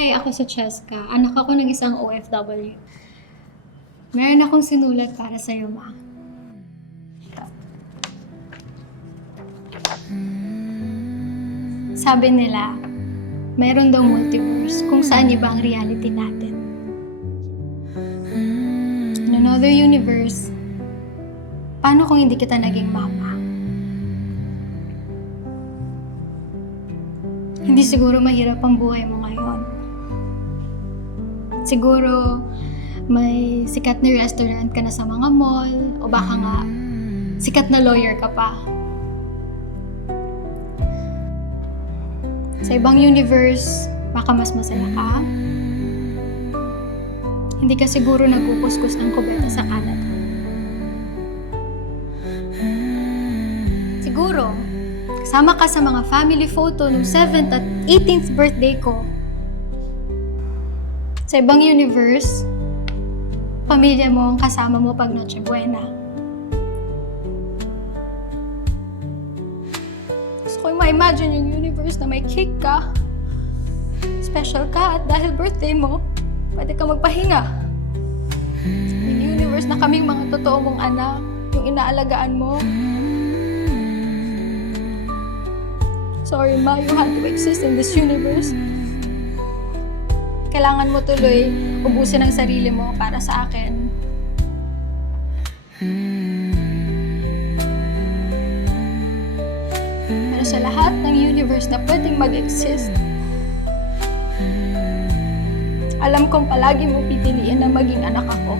Hi, ako si Cheska. Anak ako ng isang OFW. Meron akong sinulat para sa'yo, Ma. Sabi nila, meron daw multiverse kung saan iba ang reality natin. In another universe, paano kung hindi kita naging mama? Hindi siguro mahirap ang buhay mo ngayon. Siguro may sikat na restaurant ka na sa mga mall, o baka nga sikat na lawyer ka pa. Sa ibang universe, baka mas masaya ka. Hindi ka siguro nagkukuskus ng kubeta sa Canada. Siguro, kasama ka sa mga family photo nung 7th at 18th birthday ko. Sa ibang universe, pamilya mo ang kasama mo pag Noche Buena. Gusto ko yung ma-imagine yung universe na may cake ka, special ka, at dahil birthday mo, pwede ka magpahinga. Yung universe na kaming mga totoo mong anak, yung inaalagaan mo. Sorry, Ma, you had to exist in this universe. Kailangan mo tuloy ubusin ang sarili mo para sa akin. Pero sa lahat ng universe na pwedeng mag-exist, alam kong palagi mo pipiliin na maging anak ako.